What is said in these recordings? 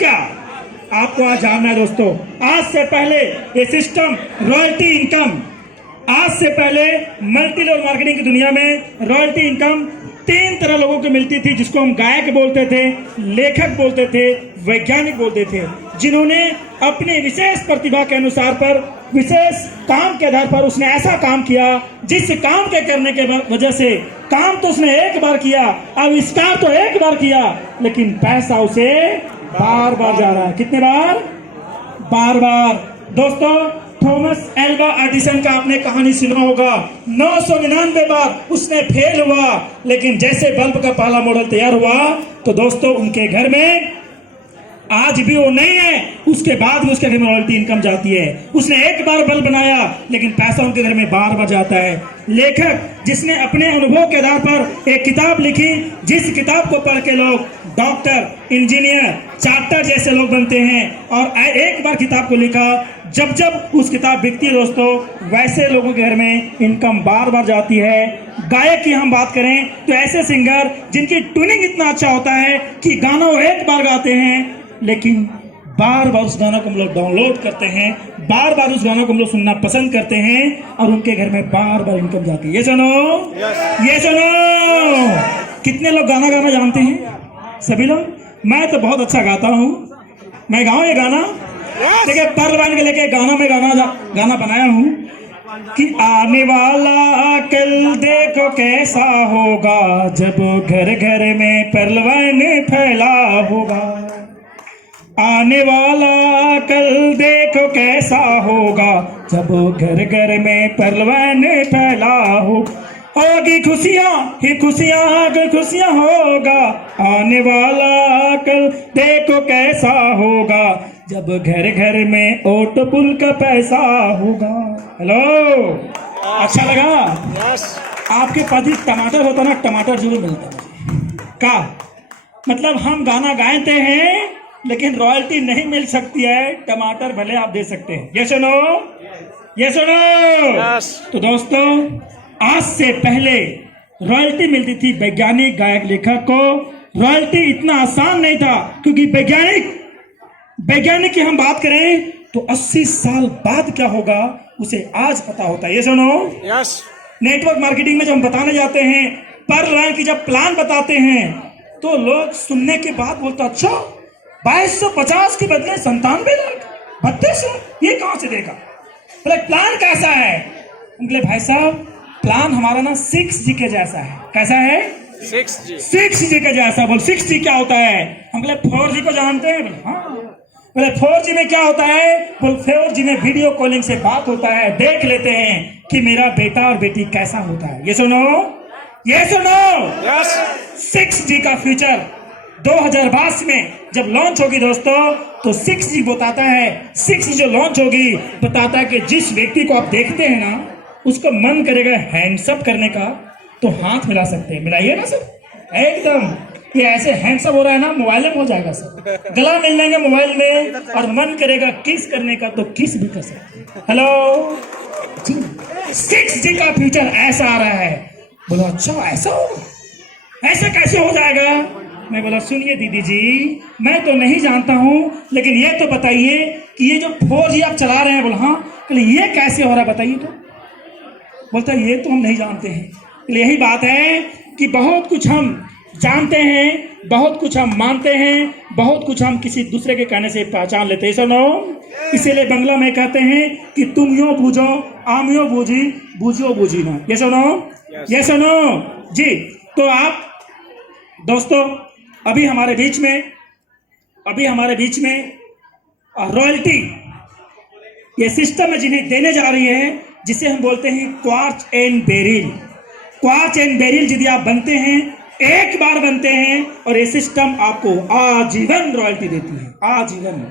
क्या आपको आज जानना है दोस्तों। आज से पहले ये सिस्टम रॉयल्टी इनकम, आज से पहले मल्टी लेवल मार्केटिंग की दुनिया में रॉयल्टी इनकम 3 तरह लोगों को मिलती थी, जिसको हम गायक बोलते थे, लेखक बोलते थे, वैज्ञानिक बोलते थे, जिन्होंने अपनी विशेष प्रतिभा के अनुसार पर विशेष काम के आधार पर उसने ऐसा काम किया जिस काम के करने के वजह से काम तो उसने एक बार किया, आविष्कार तो एक बार किया, लेकिन पैसा उसे बार बार जा रहा है। कितने बार? बार बार। दोस्तों, थॉमस एल्वा एडिसन का आपने कहानी सुना होगा। 999 बार उसने फेल हुआ, लेकिन जैसे बल्ब का पहला मॉडल तैयार हुआ तो दोस्तों उनके घर में आज भी वो नहीं है, उसके बाद भी उसके घर में रॉयल्टी इनकम जाती है। उसने एक बार बल्ब बनाया, लेकिन पैसा उनके घर में बार बार जाता है। लेखक जिसने अपने अनुभव के आधार पर एक किताब लिखी, जिस किताब को पढ़ के लोग डॉक्टर, इंजीनियर, चार्टर जैसे लोग बनते हैं, और एक बार किताब को लिखा, जब जब उस किताब बिकती है दोस्तों, वैसे लोगों के घर में इनकम बार बार जाती है। गायक की हम बात करें तो ऐसे सिंगर जिनकी ट्यूनिंग इतना अच्छा होता है कि गाना वो एक बार गाते हैं, लेकिन बार बार उस गाना को हम लोग डाउनलोड करते हैं, बार बार उस गाना को हम लोग सुनना पसंद करते हैं, और उनके घर में बार बार इनकम जाती है। ये सुनो, ये सुनो। कितने लोग गाना गाना जानते हैं? सभी लोग? मैं तो बहुत अच्छा गाता हूँ। मैं गाऊं ये गाना? देखिए, पर्ल बन के लेके गाना में गाना बनाया हूँ कि आने वाला कल देखो कैसा होगा, जब घर घर में परलवान फैला होगा। आने वाला कल देखो कैसा होगा, जब घर घर में परलवान फैला हो। होगी खुशियाँ ही खुशियाँ, आगे खुशियाँ होगा। आने वाला कल देखो कैसा होगा, जब घर घर में ऑटो पुल का पैसा होगा। हेलो, अच्छा लगा? आपके पास ही टमाटर होता ना, टमाटर जरूर मिलता का मतलब हम गाना गाते हैं, लेकिन रॉयल्टी नहीं मिल सकती है। टमाटर भले आप दे सकते हैं। ये सुनो, ये सुनो। तो दोस्तों, आज से पहले रॉयल्टी मिलती थी वैज्ञानिक, गायक, लेखक को। रॉयल्टी इतना आसान नहीं था, क्योंकि वैज्ञानिक की हम बात करें तो 80 साल बाद क्या होगा उसे आज पता होता है। ये सुनो। नेटवर्क मार्केटिंग में जब हम बताने जाते हैं, पर लाइन की जब प्लान बताते हैं, तो लोग सुनने के बाद बोलते, अच्छा 2250 के बदले 97 लाख, 32 लाख, ये कहां से देगा? प्लान कैसा है? बोले भाई साहब, प्लान हमारा ना 6G के जैसा है। कैसा है? 6G के जैसा। बोल 6G क्या होता है? हम बोले 4G को जानते हैं। बोले हाँ। बोले 4G में क्या होता है? बोल 4G में वीडियो कॉलिंग से बात होता है, देख लेते हैं कि मेरा बेटा और बेटी कैसा होता है। ये सुनो, ये सुनो। 6G का फ्यूचर 2022 में जब लॉन्च होगी दोस्तों, तो 6G बताता है, 6G जो लॉन्च होगी बताता है कि जिस व्यक्ति को आप देखते हैं ना, उसको मन करेगा हैंड्सअप करने का, तो हाथ मिला सकते हैं। मिलाइए ना सर, एकदम ये ऐसे हैंड्सअप हो रहा है ना, मोबाइल में हो जाएगा सर। गला मिल लेंगे मोबाइल में, और मन करेगा किस करने का तो किस भी कर सकते हैं। हेलो, 6G का फ्यूचर ऐसा आ रहा है। बोलो अच्छा, ऐसा होगा? ऐसा कैसे हो जाएगा? मैं बोला सुनिए दीदी जी, मैं तो नहीं जानता हूँ, लेकिन ये तो बताइए कि ये जो 4G आप चला रहे हैं। बोला हाँ। बोले ये कैसे हो रहा है बताइए तो। बोलता ये तो हम नहीं जानते हैं। यही बात है कि बहुत कुछ हम जानते हैं, बहुत कुछ हम मानते हैं, बहुत कुछ हम किसी दूसरे के कहने से पहचान लेते हैं। सुनो, इसीलिए बंगला में कहते हैं कि तुम यो बूझो, आम यो बूझी, बूझो बूझी ना। ये सुनो, ये सुनो जी। तो आप दोस्तों, अभी हमारे बीच में रॉयल्टी ये सिस्टम है जिन्हें देने जा रही है, जिसे हम बोलते हैं quartz and beryl. Quartz and beryl यदि आप बनते हैं, एक बार बनते हैं, और ये सिस्टम आपको आजीवन रॉयल्टी देती है। आजीवन,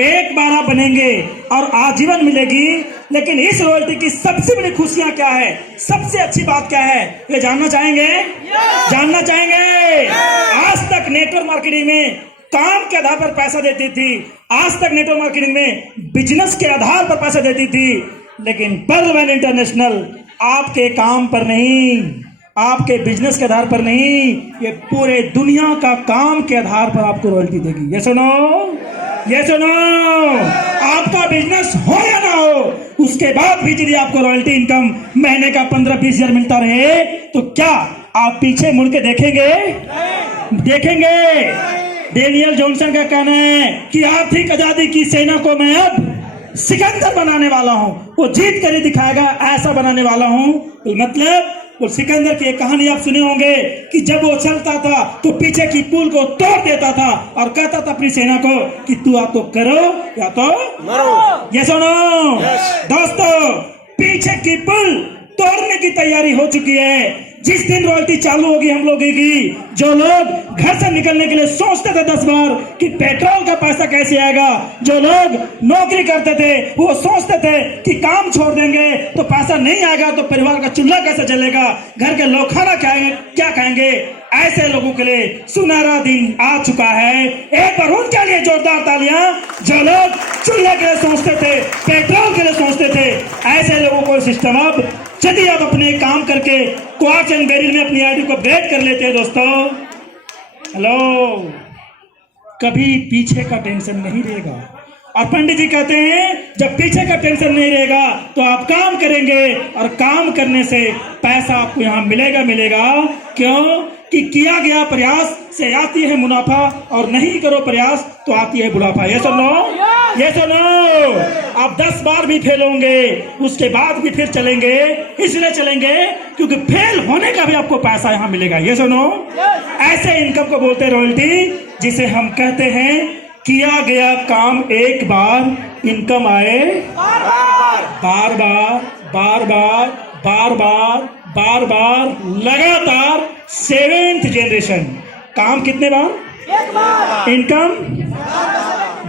एक बार आप बनेंगे और आजीवन मिलेगी। लेकिन इस रॉयल्टी की सबसे बड़ी खुशियां क्या है, सबसे अच्छी बात क्या है, ये जानना चाहेंगे? जानना चाहेंगे? आज तक नेटवर्क मार्केटिंग में काम के आधार पर पैसा देती थी, आज तक नेटवर्क मार्केटिंग में बिजनेस के आधार पर पैसा देती थी, लेकिन पर्ल वैन इंटरनेशनल आपके काम पर नहीं, आपके बिजनेस के आधार पर नहीं, ये पूरे दुनिया का काम के आधार पर आपको रॉयल्टी देगी। ये सुनो, ये सुनो, आपका बिजनेस हो या ना हो, उसके बाद भी यदि आपको रॉयल्टी इनकम महीने का 15-20 हजार मिलता रहे, तो क्या आप पीछे मुड़ के देखेंगे? देखेंगे? डेनियल जॉनसन का कहना है कि आर्थिक आजादी की सेना को मैं अब सिकंदर बनाने वाला हूं, वो जीत कर ही दिखाएगा, ऐसा बनाने वाला हूं। तो मतलब वो सिकंदर की एक कहानी आप सुने होंगे कि जब वो चलता था तो पीछे की पुल को तोड़ देता था और कहता था अपनी सेना को कि तू या तो करो या तो मरो। ये सुनो दोस्तों, पीछे की पुल तोड़ने की तैयारी हो चुकी है। जिस दिन रॉयल्टी चालू होगी हम लोगों की, जो लोग घर से निकलने के लिए सोचते थे 10 बार कि पेट्रोल का पैसा कैसे आएगा, जो लोग नौकरी करते थे वो सोचते थे कि काम छोड़ देंगे तो पैसा नहीं आएगा, तो परिवार का चूल्हा कैसे जलेगा, घर के लोग खाना क्या खाएंगे, ऐसे लोगों के लिए सुनहरा दिन आ चुका है। एक बार उनके लिए जोरदार तालियां, जो लोग चूल्हे के लिए सोचते थे, पेट्रोल के लिए सोचते थे। ऐसे लोगों को सिस्टम अब यदि आप अपने काम करके क्वार्ट्ज एंड बेरिल में अपनी आईडी को अपडेट कर लेते हैं दोस्तों, हेलो, कभी पीछे का टेंशन नहीं रहेगा। और पंडित जी कहते हैं जब पीछे का टेंशन नहीं रहेगा तो आप काम करेंगे, और काम करने से पैसा आपको यहां मिलेगा। क्यों? कि किया गया प्रयास से आती है मुनाफा, और नहीं करो प्रयास तो आती है बुढ़ापा। ये सुनो, ये सुनो, आप 10 बार भी फेल होंगे, उसके बाद भी फिर चलेंगे, इसलिए चलेंगे क्योंकि फेल होने का भी आपको पैसा यहां मिलेगा। ये सुनो, ऐसे इनकम को बोलते हैं रॉयल्टी, जिसे हम कहते हैं किया गया काम एक बार, इनकम आए बार बार बार बार बार बार बार बार लगातार। 7th जनरेशन, काम कितने बार? इनकम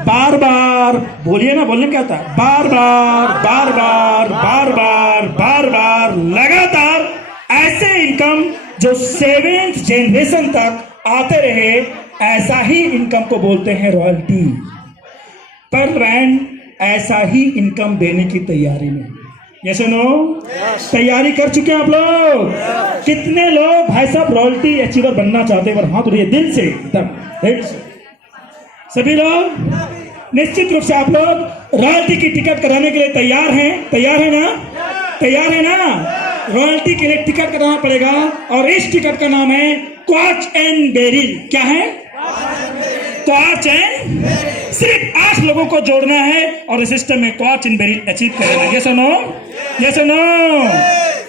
बार बार, बोलिए ना, बोलने क्या था? बार बार बार बार बार बार बार बार लगातार। ऐसे इनकम जो 7th जनरेशन तक आते रहे, ऐसा ही इनकम को बोलते हैं रॉयल्टी। पर रैंड ऐसा ही इनकम देने की तैयारी में। ये सुनो, तैयारी कर चुके हैं आप लोग? कितने लोग भाई साहब रॉयल्टी अचीवर बनना चाहते हैं? हाथ उठाइए दिल से, एकदम सभी लोग। निश्चित रूप से आप लोग रॉयल्टी की टिकट कराने के लिए तैयार हैं? तैयार है ना? तैयार है ना? रॉयल्टी के लिए टिकट कराना पड़ेगा, और इस टिकट का नाम है क्वार्ट्ज एंड बेरिल। क्या है? क्वार्ट्ज एंड, सिर्फ 8 लोगों को जोड़ना है और इस सिस्टम में क्वार्ट्ज एंड बेरिल अचीव करना है। ये सुनो, ये सुनो।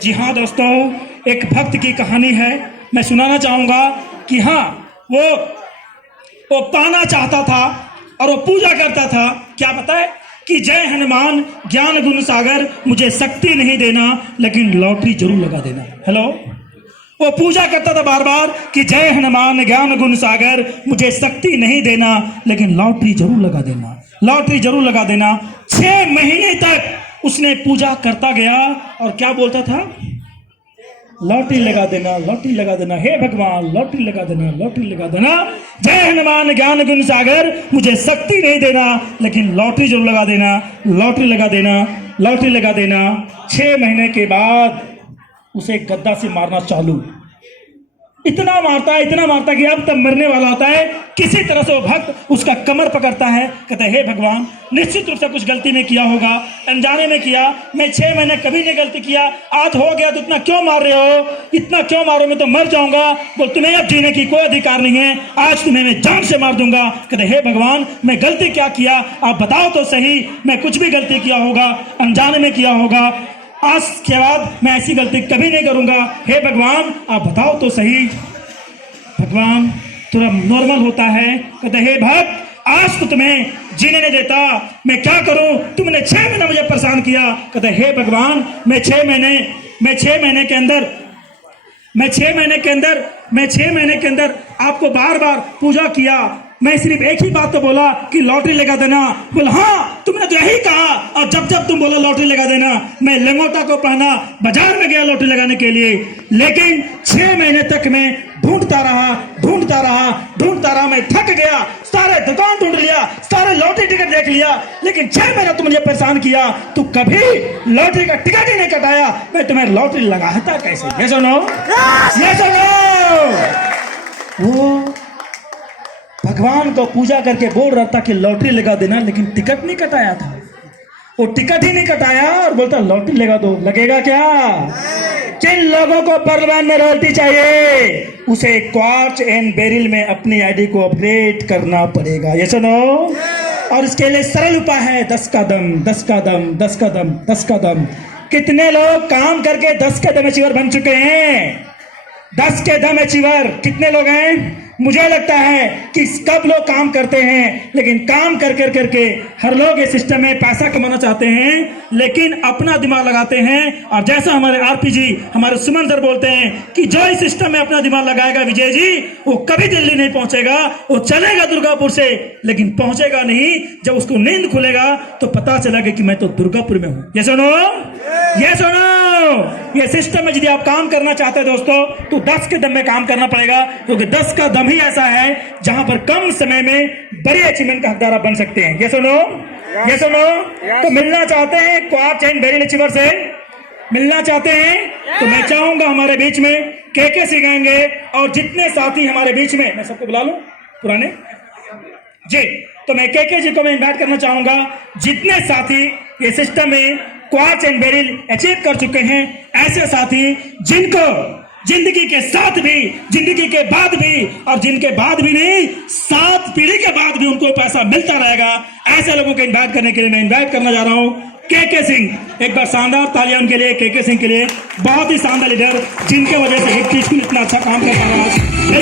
जी हाँ दोस्तों, एक भक्त की कहानी है, मैं सुनाना चाहूंगा कि हाँ, वो पाना चाहता था और वो पूजा करता था। क्या पता है? कि जय हनुमान ज्ञान गुण सागर, मुझे शक्ति नहीं देना लेकिन लॉटरी जरूर लगा देना। हेलो, वो पूजा करता था बार बार कि जय हनुमान ज्ञान गुण सागर, मुझे शक्ति नहीं देना लेकिन लॉटरी जरूर लगा देना, लॉटरी जरूर लगा देना। 6 महीने तक उसने पूजा करता गया और क्या बोलता था? लॉटरी लगा देना, लॉटरी लगा देना, हे भगवान लॉटरी लगा देना, लॉटरी लगा देना, जय हनुमान ज्ञान गुण सागर, मुझे शक्ति नहीं देना लेकिन लॉटरी जरूर लगा देना, लॉटरी लगा देना, लॉटरी लगा देना। 6 महीने के बाद उसे गद्दा से मारना चालू, इतना मारता कि अब तब मरने वाला होता है। किसी तरह से वो भक्त उसका कमर पकड़ता है, कहता है हे भगवान, निश्चित रूप से कुछ गलती में किया होगा, अनजाने में किया, मैं 6 महीने कभी नहीं गलती किया, आज हो गया तो इतना क्यों मार रहे हो, इतना क्यों मारो, मैं तो मर जाऊंगा। बोल तुम्हें अब जीने की कोई अधिकार नहीं है, आज तुम्हें मैं जान से मार दूंगा। कहते हे भगवान, मैं गलती क्या किया, आप बताओ तो सही, मैं कुछ भी गलती किया होगा, अनजाने में किया होगा, आज के बाद मैं ऐसी गलती कभी नहीं करूंगा, हे भगवान आप बताओ तो सही। भगवान थोड़ा नॉर्मल होता है, कहते हे भक्त, आज तो तुम्हें जीने नहीं देता, मैं क्या करूं, तुमने 6 महीने मुझे परेशान किया। कहते हे भगवान, मैं 6 महीने के अंदर आपको बार बार पूजा किया, मैं सिर्फ एक ही बात तो बोला कि लॉटरी लगा देना। बोला हाँ, तुमने तो यही कहा, और जब जब तुम बोला लॉटरी लगा देना, मैं लंगोटा को पहना बाजार में गया लॉटरी लगाने के लिए, लेकिन 6 महीने तक मैं ढूंढता रहा, मैं थक गया, सारे दुकान ढूंढ लिया, सारे लॉटरी टिकट देख लिया, लेकिन 6 महीना तुम मुझे परेशान किया, तू कभी लॉटरी का टिकट ही नहीं कटाया, मैं तुम्हें लॉटरी लगाता कैसे? ये सुनो, ये सुनो। वो भगवान को पूजा करके बोल रहा था कि लॉटरी लगा देना, लेकिन टिकट नहीं कटाया था। वो टिकट ही नहीं कटाया और बोलता लॉटरी लगा दो। लगेगा क्या? जिन लोगों को पार्लियामेंट में रॉयल्टी चाहिए, उसे क्वार्ट्ज एंड बेरिल में अपनी आईडी को अपडेट करना पड़ेगा। ये सुनो, और इसके लिए सरल उपाय है, 10 का दम, 10 का दम, 10 का दम, 10 का दम। कितने लोग काम करके 10 के दम अचीवर बन चुके हैं? 10 के दम अचीवर कितने लोग हैं? मुझे लगता है कि कब लोग काम करते हैं, लेकिन काम कर कर करके हर लोग इस सिस्टम में पैसा कमाना चाहते हैं, लेकिन अपना दिमाग लगाते हैं। और जैसा हमारे आरपीजी, हमारे सुमन सर बोलते हैं कि जो इस सिस्टम में अपना दिमाग लगाएगा विजय जी, वो कभी दिल्ली नहीं पहुंचेगा। वो चलेगा दुर्गापुर से, लेकिन पहुंचेगा नहीं। जब उसको नींद खुलेगा तो पता चलेगा कि मैं तो दुर्गापुर में हूं। ये सुनो, ये सुनो, ये सिस्टम में यदि आप काम करना चाहते हैं दोस्तों, तो 10 के दम में काम करना पड़ेगा, क्योंकि 10 का दम ही ऐसा है जहां पर कम समय में बड़ी अचीवमेंट का हकदार बन सकते हैं। ये सुनो, ये सुनो। तो मिलना चाहते हैं क्वार्ट्ज एंड बेरिल अचीवर से? मिलना चाहते हैं? तो मैं चाहूंगा हमारे बीच में के सिखाएंगे, और जितने साथी हमारे बीच में, मैं सबको बुला लूं पुराने जी, तो मैं के जी को मैं इन्वाइट करना चाहूंगा। जितने साथी ये सिस्टम में क्वार्ट्ज एंड बेरिल अचीव कर चुके हैं, ऐसे साथी जिनको जिंदगी के साथ भी, जिंदगी के बाद भी, और जिनके बाद भी नहीं, 7 पीढ़ी के बाद भी उनको पैसा मिलता रहेगा, ऐसे लोगों को इन्वाइट करने के लिए मैं इन्वाइट करना जा रहा हूं के सिंह। एक बार शानदार तालियां उनके लिए, के सिंह के लिए। बहुत ही शानदार लीडर, जिनके वजह से हिट स्कूल इतना अच्छा काम कर पा रहा है।